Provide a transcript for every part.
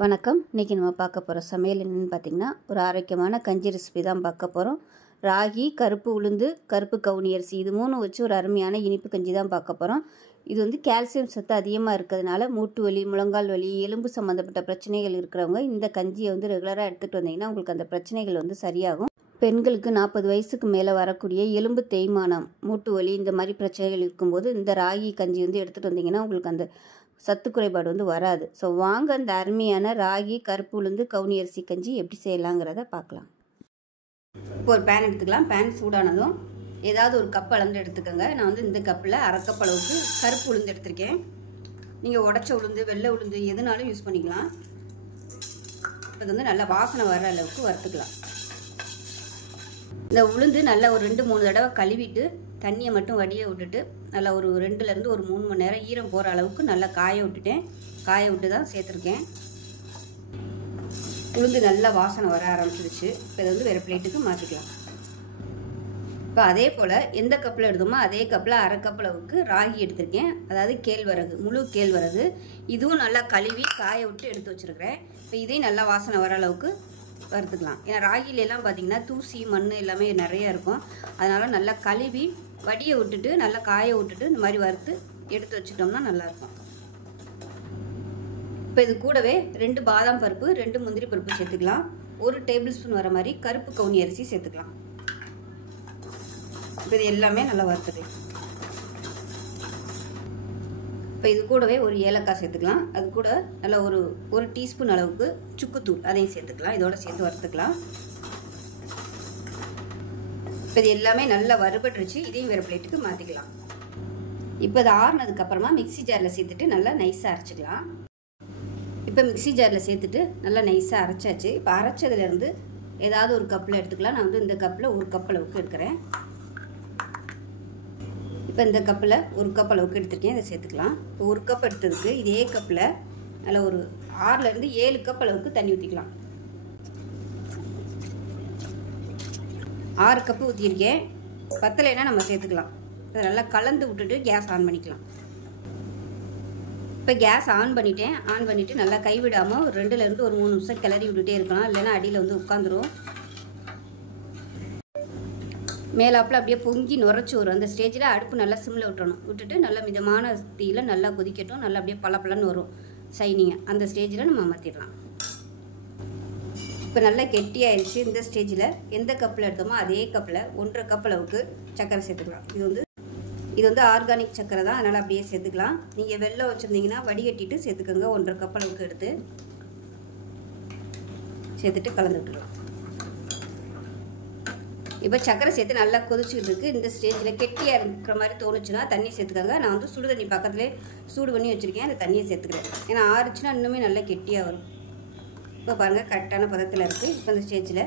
வணக்கம். இன்றைக்கி நம்ம பார்க்க போகிற சமையல் என்னென்னு பார்த்திங்கன்னா, ஒரு ஆரோக்கியமான கஞ்சி ரெசிபி தான் பார்க்க போகிறோம். ராகி, கருப்பு உளுந்து, கருப்பு கவுனி அரிசி இது 3 வச்சு ஒரு அருமையான இனிப்பு கஞ்சி தான் பார்க்க போகிறோம். இது வந்து கால்சியம் சத்து அதிகமாக இருக்கிறதுனால மூட்டு வலி, முழங்கால் வலி, எலும்பு சம்மந்தப்பட்ட பிரச்சனைகள் இருக்கிறவங்க இந்த கஞ்சியை வந்து ரெகுலராக எடுத்துகிட்டு வந்தீங்கன்னா உங்களுக்கு அந்த பிரச்சனைகள் வந்து சரியாகும். பெண்களுக்கு 40 வயசுக்கு மேலே வரக்கூடிய எலும்பு தேய்மானம், மூட்டு வலி இந்த மாதிரி பிரச்சனைகள் இருக்கும்போது இந்த ராகி கஞ்சி வந்து எடுத்துகிட்டு வந்தீங்கன்னா உங்களுக்கு அந்த சத்து குறைபாடு வந்து வராது. ஸோ வாங்க அந்த அருமையான ராகி, கருப்பு உளுந்து, கவுனி அரிசி கஞ்சி எப்படி செய்யலாங்கிறத பார்க்கலாம். இப்போ ஒரு பேன் எடுத்துக்கலாம். பேன் சூடானதும் ஏதாவது ஒரு கப் அளந்து எடுத்துக்கோங்க. நான் வந்து இந்த கப்பில் அரை கப் அளவுக்கு கருப்பு உளுந்து எடுத்திருக்கேன். நீங்கள் உடச்ச உளுந்து, வெள்ளை உளுந்து எதுனாலும் யூஸ் பண்ணிக்கலாம். இது வந்து நல்லா வாசனை வர அளவுக்கு வறுத்துக்கலாம். இந்த உளுந்து நல்லா ஒரு 2-3 தடவை கழுவிட்டு தண்ணியை மட்டும் வடிய விட்டுட்டு நல்லா ஒரு 2லேருந்து ஒரு 3 மணி நேரம் ஈரம் போகிற அளவுக்கு நல்லா காய விட்டுட்டேன். காய விட்டு தான் சேர்த்துருக்கேன். உளுந்து நல்லா வாசனை வர ஆரம்பிச்சிருச்சு. இப்போ இதை வந்து வேறு பிளேட்டுக்கு மாற்றிக்கலாம். இப்போ அதே போல் எந்த கப்பில் எடுத்தோமோ அதே கப்பில் அரை கப் அளவுக்கு ராகி எடுத்திருக்கேன். அதாவது கேழ்வரகு, முழு கேழ்வரகு. இதுவும் நல்லா கழுவி காய விட்டு எடுத்து வச்சுருக்கிறேன். இப்போ இதையும் நல்லா வாசனை வர அளவுக்கு வறுத்துக்கலாம். ஏன்னா ராகிலெல்லாம் பார்த்தீங்கன்னா தூசி, மண் எல்லாமே நிறையா இருக்கும். அதனால் நல்லா கழுவி வடியை விட்டுட்டு நல்லா காய விட்டுட்டு இந்த மாதிரி வறுத்து எடுத்து வச்சுட்டோம்னா நல்லாயிருக்கும். இப்போ இது கூடவே 2 பாதாம் பருப்பு, 2 முந்திரி பருப்பு சேர்த்துக்கலாம். 1 டேபிள் ஸ்பூன் வர மாதிரி கருப்பு கவுனி அரிசி சேர்த்துக்கலாம். இப்போ இது எல்லாமே நல்லா வறுத்துக்கலாம். இப்போ இது கூடவே ஒரு ஏலக்காய் சேர்த்துக்கலாம். அது கூட நல்லா ஒரு டீஸ்பூன் அளவுக்கு சுக்குத்தூள் அதையும் சேர்த்துக்கலாம். இதோட சேர்த்து வறுத்துக்கலாம். இப்போ இது எல்லாமே நல்லா வறுபட்டுருச்சு. இதையும் வேறு பிளேட்டுக்கு மாற்றிக்கலாம். இப்போ இது ஆறுனதுக்கப்புறமா மிக்சி ஜாரில் சேர்த்துட்டு நல்லா நைஸாக அரைச்சிக்கலாம். இப்போ மிக்சி ஜாரில் சேர்த்துட்டு நல்லா நைஸாக அரைச்சாச்சு. இப்போ அரைச்சதுலேருந்து ஏதாவது ஒரு கப்பில் எடுத்துக்கலாம். நான் வந்து இந்த கப்பில் 1 கப் அளவுக்கு எடுக்கிறேன். இப்போ இந்த கப்பில் 1 கப் அளவுக்கு எடுத்துருக்கேன். இதை சேர்த்துக்கலாம். இப்போ 1 கப் எடுத்ததுக்கு இதே கப்பில் நல்லா ஒரு 6லேருந்து 7 கப் அளவுக்கு தண்ணி ஊற்றிக்கலாம். 6 கப்பு ஊற்றிருக்கேன். பத்தலைன்னா நம்ம சேர்த்துக்கலாம். இதை நல்லா கலந்து விட்டுட்டு கேஸ் ஆன் பண்ணிக்கலாம். இப்போ கேஸ் ஆன் பண்ணிட்டேன். ஆன் பண்ணிவிட்டு நல்லா கைவிடாமல் ஒரு 2லேருந்து ஒரு 3 நிமிஷம் கிளறி விட்டுட்டே இருக்கலாம். இல்லைன்னா அடியில் வந்து உட்காந்துரும். மேலாப்பில் அப்படியே பொங்கி நுரைச்சி வரும். அந்த ஸ்டேஜில் அடுப்பு நல்லா சிம்மில் விட்டுட்டு நல்லா மிதமான தீயில் நல்லா கொதிக்கட்டும். நல்லா அப்படியே பளபளன்னு வரும் சைனிங்க. அந்த ஸ்டேஜில் நம்ம மாற்றிடலாம். இப்போ நல்லா கெட்டியாகிடுச்சு. இந்த ஸ்டேஜில் எந்த கப்பில் எடுத்தோமோ அதே கப்பில் 1.5 கப் அளவுக்கு சர்க்கரை சேர்த்துக்கலாம். இது வந்து ஆர்கானிக் சர்க்கரை தான், அதனால் அப்படியே சேர்த்துக்கலாம். நீங்கள் வெல்லம் வச்சுருந்தீங்கன்னா வடிகட்டிட்டு சேர்த்துக்கோங்க. 1.5 கப் அளவுக்கு எடுத்து சேர்த்துட்டு கலந்து விட்டுருலாம். இப்போ சர்க்கரை சேர்த்து நல்லா கொதிச்சுட்டு இருக்குது. இந்த ஸ்டேஜில் கெட்டியாக இருக்கிற மாதிரி தோணுச்சுன்னா தண்ணி சேர்த்துக்கோங்க. நான் வந்து சுடு தண்ணி பக்கத்துலேயே சூடு பண்ணி வச்சுருக்கேன். அந்த தண்ணியை சேர்த்துக்கிறேன். ஏன்னா ஆறுச்சுன்னா இன்னுமே நல்லா கெட்டியாக வரும். இப்போ பாருங்கள் கரெக்டான பதத்தில் இருக்குது. இப்போ இந்த ஸ்டேஜில்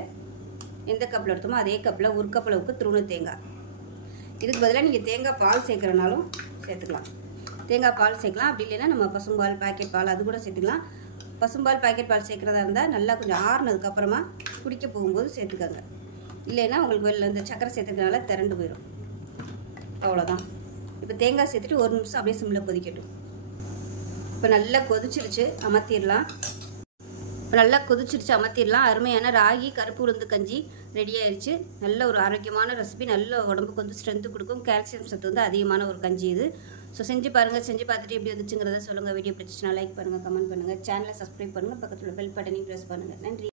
எந்த கப்பில் எடுத்தோமோ அதே கப்பில் 1 கப் அளவுக்கு துருவன தேங்காய். இதுக்கு பதிலாக நீங்கள் தேங்காய் பால் சேர்க்குறனாலும் சேர்த்துக்கலாம். தேங்காய் பால் சேர்க்கலாம். அப்படி இல்லைன்னா நம்ம பசும்பால், பாக்கெட் பால் அது கூட சேர்த்துக்கலாம். பசும்பால், பாக்கெட் பால் சேர்க்குறதா இருந்தால் நல்லா கொஞ்சம் ஆறுனதுக்கப்புறமா குடிக்க போகும்போது சேர்த்துக்கோங்க. இல்லைன்னா உங்களுக்கு இந்த சக்கரை சேர்த்துக்கிறதுனால திரண்டு போயிடும். அவ்வளோதான். இப்போ தேங்காய் சேர்த்துட்டு 1 நிமிஷம் அப்படியே சிம்மில் கொதிக்கட்டும். இப்போ நல்லா கொதிச்சிருச்சு, அமர்த்திடலாம். நல்லா கொதிச்சிருச்சு, அமர்த்திடலாம். அருமையான ராகி, கருப்பு உளுந்து கஞ்சி ரெடி ஆயிடுச்சு. நல்ல ஒரு ஆரோக்கியமான ரெசிபி. நல்ல உடம்புக்கு வந்து ஸ்ட்ரென்த்து கொடுக்கும். கால்சியம் சத்து வந்து அதிகமான ஒரு கஞ்சி இது. ஸோ செஞ்சு பாருங்கள். செஞ்சு பார்த்துட்டு எப்படி வந்துச்சுங்கிறத சொல்லுங்கள். வீடியோ பிடிச்சிச்சுன்னா லைக் பண்ணுங்கள், கமெண்ட் பண்ணுங்கள், சேனலை சப்ஸ்கிரைப் பண்ணுங்கள், பக்கத்தில் பெல் பட்டனையும் ப்ரெஸ் பண்ணுங்கள். நன்றி.